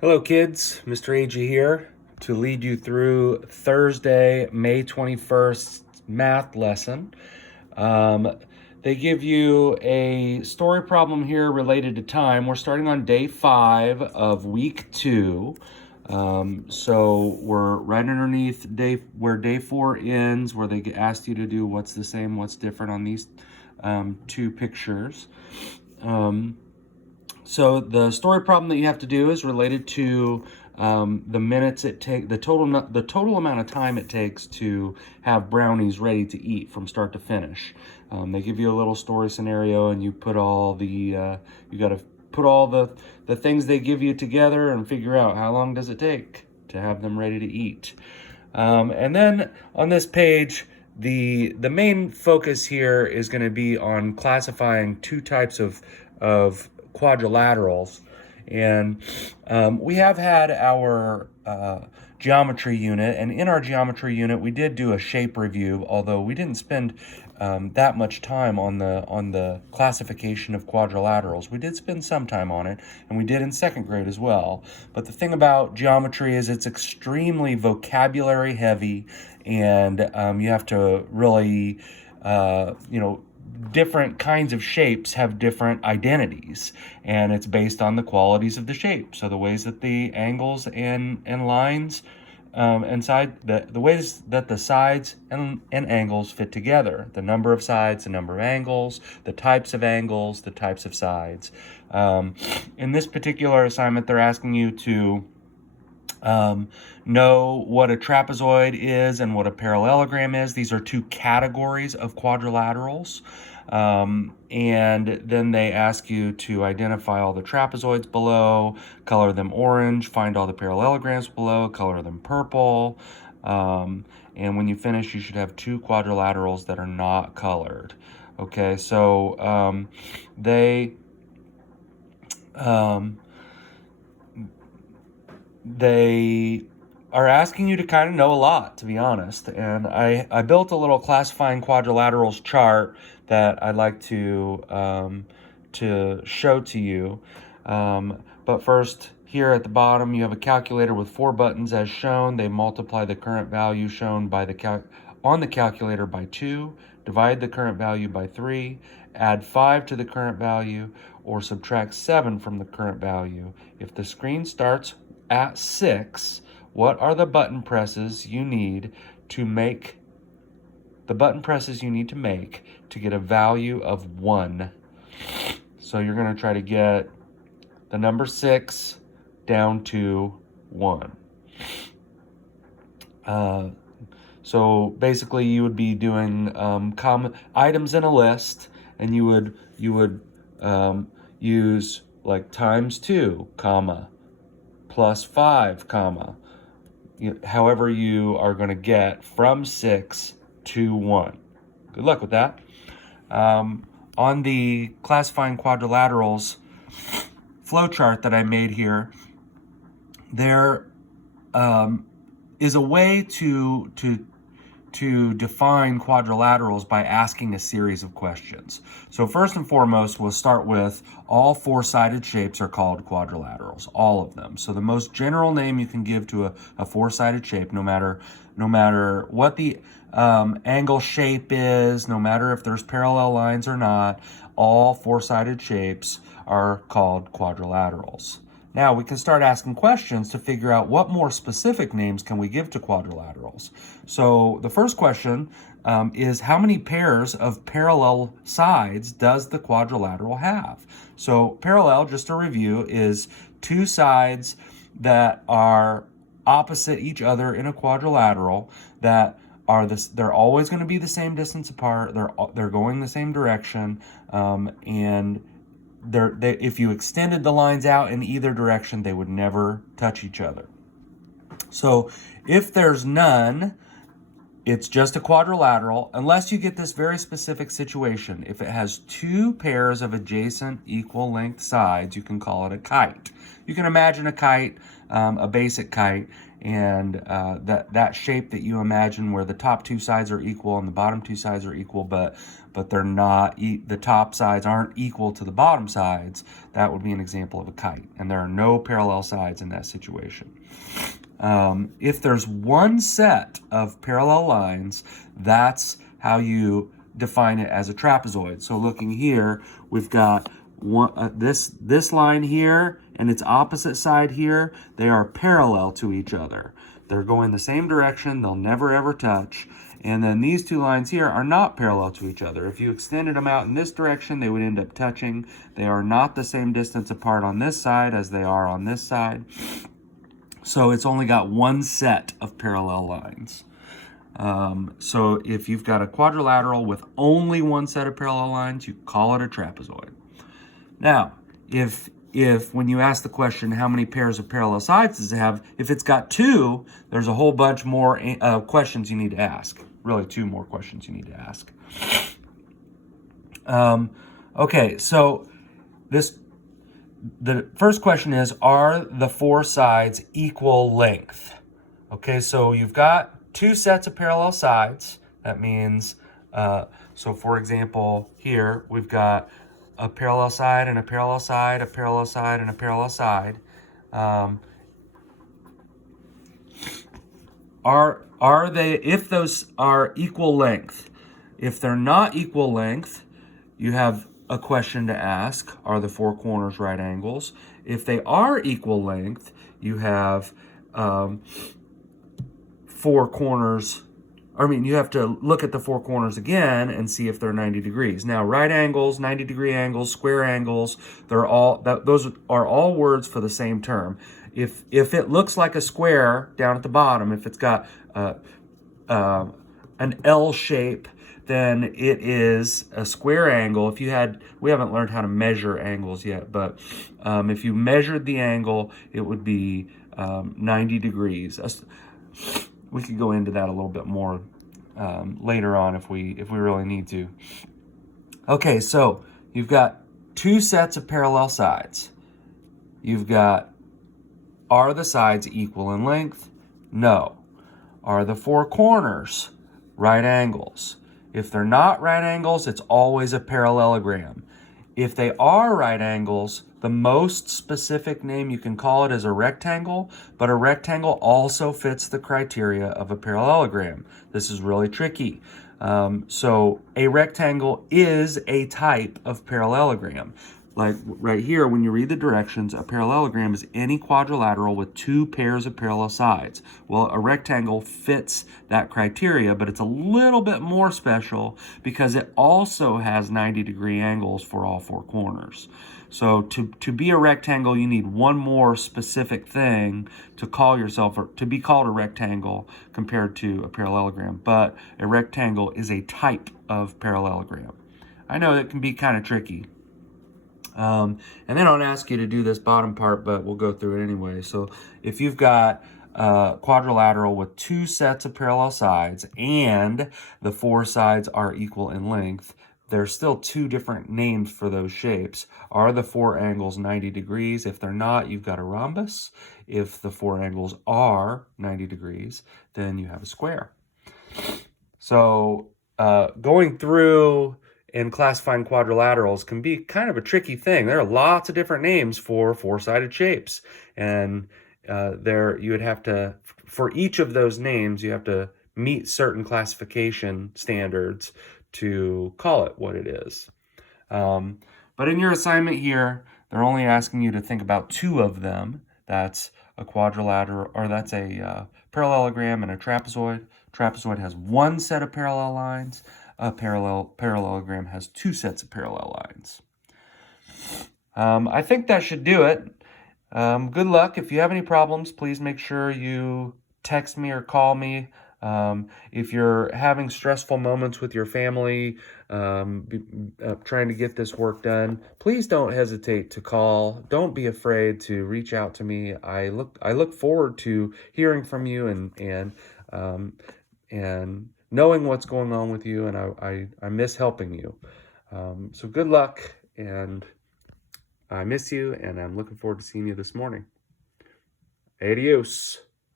Hello kids, Mr. AG here to lead you through Thursday, May 21st math lesson. Um, they give you a story problem here related to time. We're starting on day 5 of week 2. So we're right underneath where day 4 ends, where they asked you to do what's the same, what's different on these two pictures. So the story problem that you have to do is related to the minutes it take, the total amount of time it takes to have brownies ready to eat from start to finish. They give you a little story scenario, and you put all the you got to put all the things they give you together and figure out how long does it take to have them ready to eat. And then on this page, the main focus here is going to be on classifying two types of quadrilaterals. And we have had our geometry unit, and in our geometry unit we did do a shape review, although we didn't spend that much time on the classification of quadrilaterals. We did spend some time on it, and we did in second grade as well. But the thing about geometry is it's extremely vocabulary heavy, and you have to really different kinds of shapes have different identities, and it's based on the qualities of the shape. So the ways that the angles and lines and the ways that the sides and angles fit together, the number of sides, the number of angles, the types of angles, the types of sides. In this particular assignment, they're asking you to know what a trapezoid is and what a parallelogram is. These are two categories of quadrilaterals. And then they ask you to identify all the trapezoids below, color them orange, find all the parallelograms below, color them purple. And when you finish, you should have two quadrilaterals that are not colored. Okay, so they are asking you to kind of know a lot, to be honest. And I built a little classifying quadrilaterals chart that I'd like to show to you. But first, here at the bottom, you have a calculator with 4 buttons as shown. They multiply the current value shown by on the calculator by 2, divide the current value by 3, add 5 to the current value, or subtract 7 from the current value. If the screen starts at 6, what are the button presses you need to make to get a value of 1? So you're going to try to get the number 6 down to 1. So basically you would be doing items in a list, and you would use like times 2, comma, plus 5, comma, however you are going to get from 6 to 1. Good luck with that. On the classifying quadrilaterals flowchart that I made here, there is a way to define quadrilaterals by asking a series of questions. So first and foremost, we'll start with all 4-sided shapes are called quadrilaterals, all of them. So the most general name you can give to a 4-sided shape, no matter what the angle shape is, no matter if there's parallel lines or not, all 4-sided shapes are called quadrilaterals. Now we can start asking questions to figure out what more specific names can we give to quadrilaterals. So the first question is, how many pairs of parallel sides does the quadrilateral have? So parallel, just a review, is two sides that are opposite each other in a quadrilateral that are they're always going to be the same distance apart. They're going the same direction, and if you extended the lines out in either direction, they would never touch each other. So if there's none, it's just a quadrilateral, unless you get this very specific situation. If it has 2 pairs of adjacent equal length sides, you can call it a kite. You can imagine a kite, a basic kite, and that shape that you imagine where the top two sides are equal and the bottom two sides are equal, but they're not, the top sides aren't equal to the bottom sides, that would be an example of a kite. And there are no parallel sides in that situation. If there's one set of parallel lines, that's how you define it as a trapezoid. So looking here, we've got this line here and its opposite side here. They are parallel to each other. They're going the same direction. They'll never ever touch. And then these two lines here are not parallel to each other. If you extended them out in this direction, they would end up touching. They are not the same distance apart on this side as they are on this side. So it's only got one set of parallel lines. So if you've got a quadrilateral with only one set of parallel lines, you call it a trapezoid. Now, if when you ask the question, how many pairs of parallel sides does it have? If it's got two, there's a whole bunch more questions you need to ask. Really, two more questions you need to ask. Okay, so the first question is, are the four sides equal length? Okay, so you've got two sets of parallel sides. That means, so for example, here we've got a parallel side and a parallel side, a parallel side and a parallel side. Are they, if those are equal length? If they're not equal length, you have a question to ask, are the four corners right angles? If they are equal length, you have four corners. You have to look at the four corners again and see if they're 90 degrees. Now, right angles, 90-degree angles, square angles, those are all words for the same term. If it looks like a square down at the bottom, if it's got an L shape, then it is a square angle. We haven't learned how to measure angles yet, but if you measured the angle, it would be 90 degrees. We could go into that a little bit more later on if we really need to. Okay, so you've got two sets of parallel sides. You've got, are the sides equal in length? No. Are the four corners right angles? If they're not right angles, it's always a parallelogram. If they are right angles, the most specific name you can call it is a rectangle, but a rectangle also fits the criteria of a parallelogram. This is really tricky. So a rectangle is a type of parallelogram. Like right here, when you read the directions, a parallelogram is any quadrilateral with two pairs of parallel sides. Well, a rectangle fits that criteria, but it's a little bit more special because it also has 90-degree angles for all four corners. So to be a rectangle, you need one more specific thing to call yourself, or to be called a rectangle compared to a parallelogram. But a rectangle is a type of parallelogram. I know it can be kind of tricky. And they don't ask you to do this bottom part, but we'll go through it anyway. So if you've got a quadrilateral with two sets of parallel sides and the four sides are equal in length, there's still two different names for those shapes. Are the four angles 90 degrees? If they're not, you've got a rhombus. If the four angles are 90 degrees, then you have a square. So going through and classifying quadrilaterals can be kind of a tricky thing. There are lots of different names for four-sided shapes. And you would have to, for each of those names, you have to meet certain classification standards to call it what it is. But in your assignment here, they're only asking you to think about two of them. That's a quadrilateral, or that's a parallelogram and a trapezoid. Trapezoid has one set of parallel lines. A parallelogram has two sets of parallel lines. I think that should do it. Good luck. If you have any problems, please make sure you text me or call me. If you're having stressful moments with your family, trying to get this work done, please don't hesitate to call. Don't be afraid to reach out to me. I look forward to hearing from you and knowing what's going on with you, and I miss helping you. So good luck, and I miss you, and I'm looking forward to seeing you this morning. Adios.